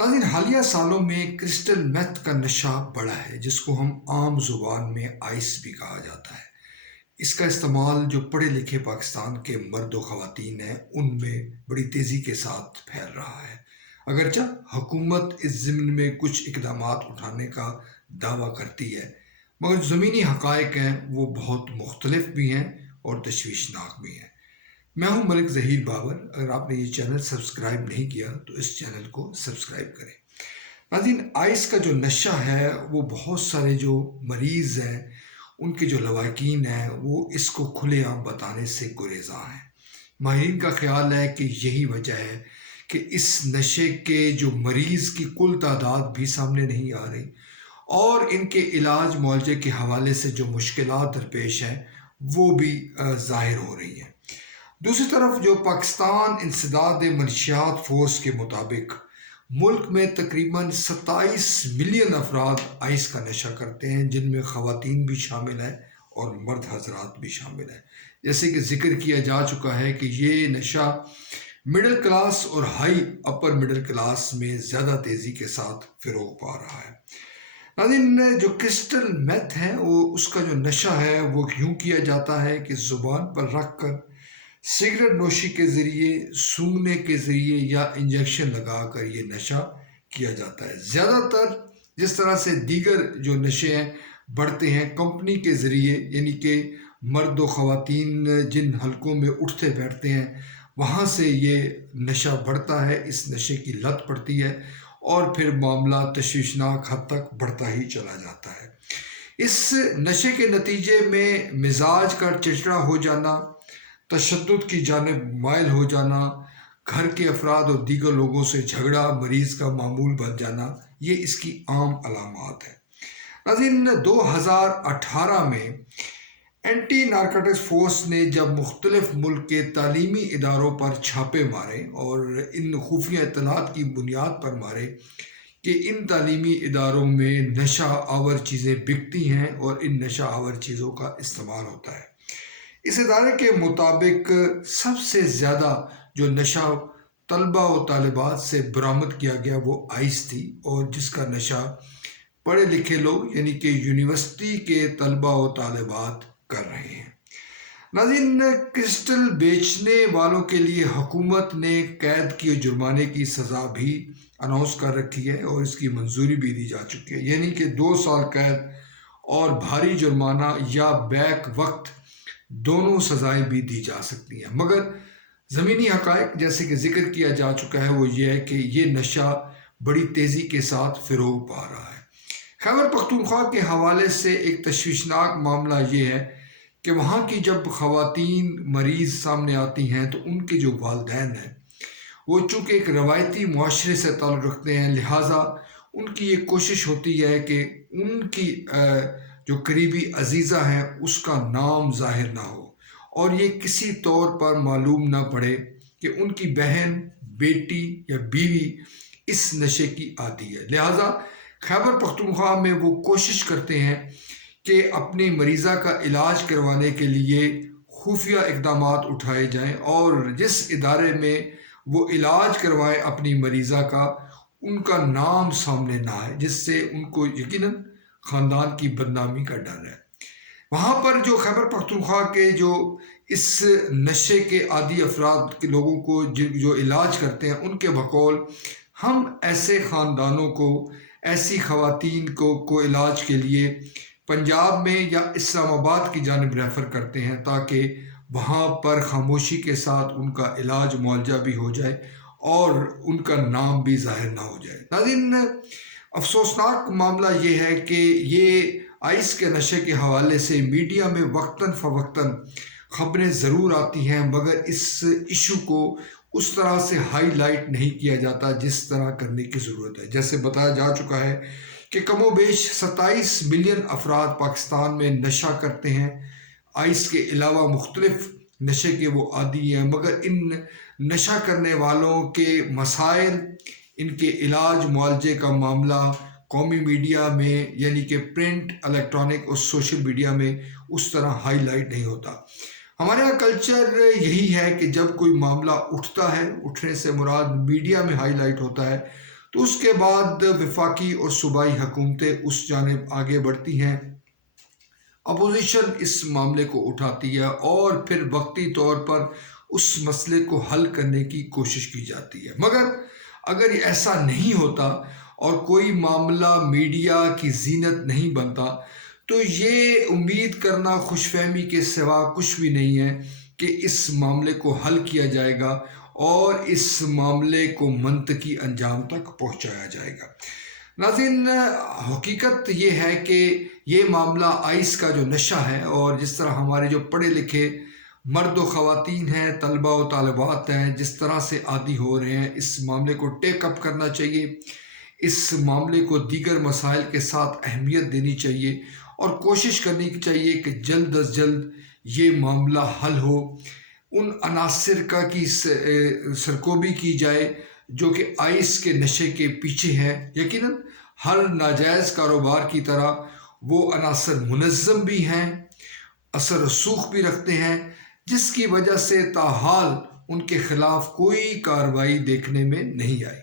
ناظرین، حالیہ سالوں میں کرسٹل میتھ کا نشہ بڑھا ہے، جس کو ہم عام زبان میں آئس بھی کہا جاتا ہے۔ اس کا استعمال جو پڑھے لکھے پاکستان کے مرد و خواتین ہیں ان میں بڑی تیزی کے ساتھ پھیل رہا ہے۔ اگرچہ حکومت اس ضمن میں کچھ اقدامات اٹھانے کا دعویٰ کرتی ہے، مگر جو زمینی حقائق ہیں وہ بہت مختلف بھی ہیں اور تشویشناک بھی ہیں۔ میں ہوں ملک ظہیر بابر۔ اگر آپ نے یہ چینل سبسکرائب نہیں کیا تو اس چینل کو سبسکرائب کریں۔ ناظرین، آئس کا جو نشہ ہے وہ بہت سارے جو مریض ہیں ان کے جو لواحقین ہیں وہ اس کو کھلے عام بتانے سے گریزاں ہیں۔ ماہرین کا خیال ہے کہ یہی وجہ ہے کہ اس نشے کے جو مریض کی کل تعداد بھی سامنے نہیں آ رہی، اور ان کے علاج معالجے کے حوالے سے جو مشکلات درپیش ہیں وہ بھی ظاہر ہو رہی ہیں۔ دوسری طرف جو پاکستان انسداد منشیات فورس کے مطابق ملک میں تقریباً 27 ملین افراد آئس کا نشہ کرتے ہیں، جن میں خواتین بھی شامل ہیں اور مرد حضرات بھی شامل ہیں۔ جیسے کہ ذکر کیا جا چکا ہے کہ یہ نشہ مڈل کلاس اور ہائی اپر مڈل کلاس میں زیادہ تیزی کے ساتھ فروغ پا رہا ہے۔ ناظرین، جو کرسٹل میتھ ہے وہ اس کا جو نشہ ہے وہ یوں کیا جاتا ہے کہ زبان پر رکھ کر سگریٹ نوشی کے ذریعے، سونگھنے کے ذریعے یا انجیکشن لگا کر یہ نشہ کیا جاتا ہے۔ زیادہ تر جس طرح سے دیگر جو نشے ہیں بڑھتے ہیں کمپنی کے ذریعے، یعنی کہ مرد و خواتین جن حلقوں میں اٹھتے بیٹھتے ہیں وہاں سے یہ نشہ بڑھتا ہے، اس نشے کی لت پڑتی ہے اور پھر معاملہ تشویشناک حد تک بڑھتا ہی چلا جاتا ہے۔ اس نشے کے نتیجے میں مزاج کا چڑچڑا ہو جانا، تشدد کی جانب مائل ہو جانا، گھر کے افراد اور دیگر لوگوں سے جھگڑا مریض کا معمول بن جانا، یہ اس کی عام علامات ہیں۔ ناظرین، 2018 میں اینٹی نارکوٹکس فورس نے جب مختلف ملک کے تعلیمی اداروں پر چھاپے مارے اور ان خفیہ اطلاعات کی بنیاد پر مارے کہ ان تعلیمی اداروں میں نشہ آور چیزیں بکتی ہیں اور ان نشہ آور چیزوں کا استعمال ہوتا ہے، اس ادارے کے مطابق سب سے زیادہ جو نشہ طلبہ و طالبات سے برآمد کیا گیا وہ آئس تھی، اور جس کا نشہ پڑھے لکھے لوگ یعنی کہ یونیورسٹی کے طلبہ و طالبات کر رہے ہیں۔ ناظرین، کرسٹل بیچنے والوں کے لیے حکومت نے قید کی اور جرمانے کی سزا بھی اناؤنس کر رکھی ہے اور اس کی منظوری بھی دی جا چکی ہے، یعنی کہ 2 سال قید اور بھاری جرمانہ یا بیک وقت دونوں سزائیں بھی دی جا سکتی ہیں۔ مگر زمینی حقائق جیسے کہ ذکر کیا جا چکا ہے وہ یہ ہے کہ یہ نشہ بڑی تیزی کے ساتھ فروغ پا رہا ہے۔ خیبر پختونخوا کے حوالے سے ایک تشویشناک معاملہ یہ ہے کہ وہاں کی جب خواتین مریض سامنے آتی ہیں تو ان کے جو والدین ہیں وہ چونکہ ایک روایتی معاشرے سے تعلق رکھتے ہیں، لہٰذا ان کی یہ کوشش ہوتی ہے کہ ان کی جو قریبی عزیزہ ہیں اس کا نام ظاہر نہ ہو اور یہ کسی طور پر معلوم نہ پڑے کہ ان کی بہن، بیٹی یا بیوی اس نشے کی عادی ہے۔ لہٰذا خیبر پختونخوا میں وہ کوشش کرتے ہیں کہ اپنی مریضہ کا علاج کروانے کے لیے خفیہ اقدامات اٹھائے جائیں، اور جس ادارے میں وہ علاج کروائیں اپنی مریضہ کا ان کا نام سامنے نہ آئے، جس سے ان کو یقیناً خاندان کی بدنامی کا ڈر ہے۔ وہاں پر جو خیبر پختونخوا کے جو اس نشے کے عادی افراد کے لوگوں کو جو علاج کرتے ہیں ان کے بقول ہم ایسے خاندانوں کو، ایسی خواتین کو علاج کے لیے پنجاب میں یا اسلام آباد کی جانب ریفر کرتے ہیں تاکہ وہاں پر خاموشی کے ساتھ ان کا علاج معالجہ بھی ہو جائے اور ان کا نام بھی ظاہر نہ ہو جائے۔ ناظرین، افسوسناک معاملہ یہ ہے کہ یہ آئس کے نشے کے حوالے سے میڈیا میں وقتاً فوقتاً خبریں ضرور آتی ہیں، مگر اس ایشو کو اس طرح سے ہائی لائٹ نہیں کیا جاتا جس طرح کرنے کی ضرورت ہے۔ جیسے بتایا جا چکا ہے کہ کم و بیش 27 ملین افراد پاکستان میں نشہ کرتے ہیں، آئس کے علاوہ مختلف نشے کے وہ عادی ہیں، مگر ان نشہ کرنے والوں کے مسائل، ان کے علاج معالجے کا معاملہ قومی میڈیا میں یعنی کہ پرنٹ، الیکٹرانک اور سوشل میڈیا میں اس طرح ہائی لائٹ نہیں ہوتا۔ ہمارے یہاں کلچر یہی ہے کہ جب کوئی معاملہ اٹھتا ہے، اٹھنے سے مراد میڈیا میں ہائی لائٹ ہوتا ہے، تو اس کے بعد وفاقی اور صوبائی حکومتیں اس جانب آگے بڑھتی ہیں، اپوزیشن اس معاملے کو اٹھاتی ہے اور پھر وقتی طور پر اس مسئلے کو حل کرنے کی کوشش کی جاتی ہے۔ مگر اگر ایسا نہیں ہوتا اور کوئی معاملہ میڈیا کی زینت نہیں بنتا، تو یہ امید کرنا خوش فہمی کے سوا کچھ بھی نہیں ہے کہ اس معاملے کو حل کیا جائے گا اور اس معاملے کو منطقی انجام تک پہنچایا جائے گا۔ ناظرین، حقیقت یہ ہے کہ یہ معاملہ آئس کا جو نشہ ہے، اور جس طرح ہمارے جو پڑھے لکھے مرد و خواتین ہیں، طلبہ و طالبات ہیں، جس طرح سے عادی ہو رہے ہیں، اس معاملے کو ٹیک اپ کرنا چاہیے، اس معاملے کو دیگر مسائل کے ساتھ اہمیت دینی چاہیے اور کوشش کرنی چاہیے کہ جلد از جلد یہ معاملہ حل ہو۔ ان عناصر کی سرکوبی کی جائے جو کہ آئس کے نشے کے پیچھے ہے۔ یقیناً ہر ناجائز کاروبار کی طرح وہ عناصر منظم بھی ہیں، اثر رسوخ بھی رکھتے ہیں، جس کی وجہ سے تاحال ان کے خلاف کوئی کارروائی دیکھنے میں نہیں آئی۔